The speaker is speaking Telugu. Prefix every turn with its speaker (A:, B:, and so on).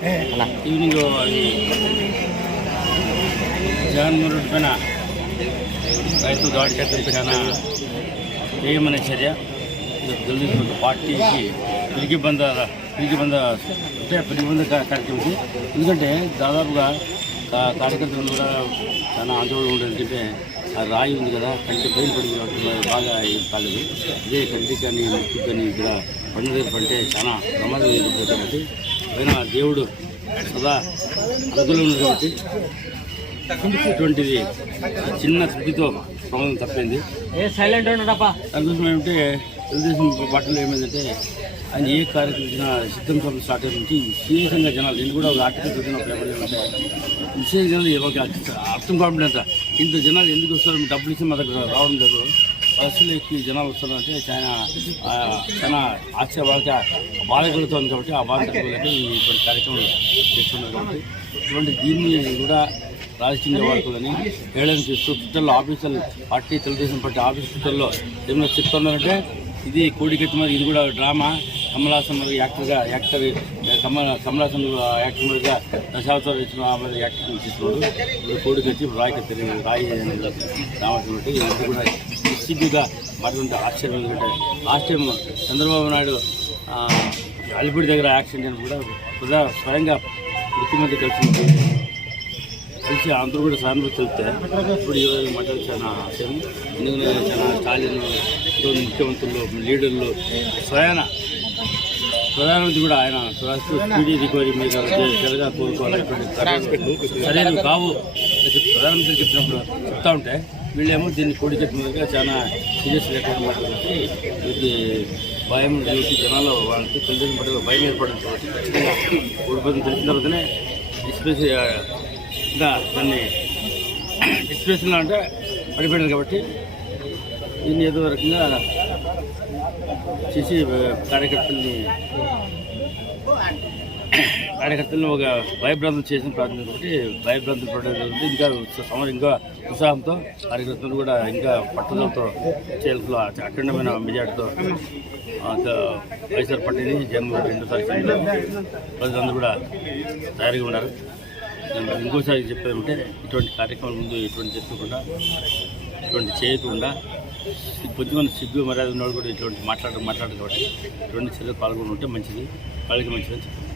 A: అలా. ఈవినింగ్ అది జగన్మోహన్ రెడ్డి పైన రైతులు దాడి చేద్దాం పైన ఏమనే చర్య? తెలుగుదేశం పార్టీకి పిలిగి బంద పిలిగి బంద అంటే పిలిగి బంద కార్యక్రమం ఎందుకంటే దాదాపుగా కార్యకర్తలు కూడా చాలా ఆందోళన ఉండేంటే ఆ రాయి ఉంది కదా కంటి పైన పడింది బాగా ఏం కాలేదు. ఇదే కంటి కానీ ముక్కు కానీ ఇక్కడ పండుగ పంటే చాలా ప్రమాదం ఎదుర్కొంటుంది పైన దేవుడు సదా కాబట్టి ఇటువంటిది చిన్న స్థితితో ప్రమాదం తప్పింది.
B: ఏ సైలెంట్
A: సంతోషం ఏమంటే తెలుగుదేశం పార్టీలో ఏమైందంటే ఆయన ఏ కార్యక్రమం సిద్ధం సభలు స్టార్ట్ అయిన నుంచి విశేషంగా జనాలు నేను కూడా ఒక ఆర్టికల్ పేపర్ ఏమంటే విశేషంగా అర్థం కావట్లేదు ఇంత జనాలు ఎందుకు వస్తారు? డబ్బులు ఇచ్చి మా దగ్గర రావడం లేదు. బస్సులు ఎక్కి జనాలు వస్తారంటే చాలా చాలా ఆశ్చర్యబాధ బాధ కలుగుతుంది కాబట్టి ఆ బాధ ఇటువంటి కార్యక్రమం చేస్తున్నారు కాబట్టి ఇటువంటి దీన్ని కూడా రాజకీయ వాడుకోవాలని హేళన చేస్తూ ట్విట్టర్లో ఆఫీసర్లు పార్టీ తెలుగుదేశం పార్టీ ఆఫీస్ ట్విట్టర్లో ఏమైనా చెప్తున్నారంటే ఇది కోడికెత్తి మరి ఇది కూడా డ్రామా. కమలాసన్ మరి యాక్టర్గా యాక్టర్ కమల కమలాసన్ యాక్టర్ మరిగా దశావతారం ఇచ్చిన మరి యాక్టర్ చేస్తున్నాడు ఇప్పుడు కోడికెత్తి ఇప్పుడు రాయి ఇది కూడా ప్రసిద్ధిగా మాట్లాడుతుంటే ఆశ్చర్యం ఎందుకంటే లాస్ట్ టైం చంద్రబాబు నాయుడు అలిపిడి దగ్గర యాక్సిడెంట్ కూడా కూడా స్వయంగా ముఖ్యమంత్రి కలిసి కలిసి అందరూ కూడా సానుభూతి తెలిపితే ఇప్పుడు ఈరోజు మటన్ చాలా ఆశయం ఎందుకంటే చాలా స్టాలిన్ ముఖ్యమంత్రులు లీడర్లు స్వయాన ప్రధానమంత్రి కూడా ఆయన స్పీడీ రికవరీ మీద తెలంగాణ కోరుకోవాలి సరైనవి కావు ప్రధానమంత్రి చెప్పినప్పుడు చెప్తా ఉంటే వీళ్ళేమో దీన్ని కోడి చెప్పినట్టుగా చాలా సీరియస్ లేకుండా మాట్లాడుతుంది ఇది భయం చూసి జనాలు వాళ్ళకి తెలుగుదేశం పట్ల భయం ఏర్పడింది కాబట్టి ఖచ్చితంగా ఓడిపోతుంది తెలిసిన తర్వాతనే డిస్ప్లేస్ ఇంకా దాన్ని డిస్ప్లేస్లో అంటే పడిపోయింది కాబట్టి దీన్ని ఏదో రకంగా చేసి కార్యకర్తల్ని కార్యకర్తలను ఒక భయభ్రాంతులు చేసిన ప్రార్థన కాబట్టి భయభ్రాంతం ఇంకా సమరం ఇంకా ఉత్సాహంతో కార్యకర్తలు కూడా ఇంకా పట్టుదలతో చేయాల్సిన అఖండమైన మెజార్టీతో వైఎస్ఆర్ పార్టీని జగన్మోహన్ రెండోసారి ప్రజలందరూ కూడా తయారీగా ఉన్నారు. ఇంకోసారి చెప్పేదంటే ఇటువంటి కార్యక్రమాల ముందు ఇటువంటి చెప్పకుండా ఇటువంటి చేయకుండా కొద్దిమంది సిగ్గు మర్యాద ఉన్నవాడు కూడా ఇటువంటి మాట్లాడడం మాట్లాడదు కాబట్టి ఇటువంటి చర్యలు పాల్గొని ఉంటే మంచిది. వాళ్ళకి మంచిదని చెప్పారు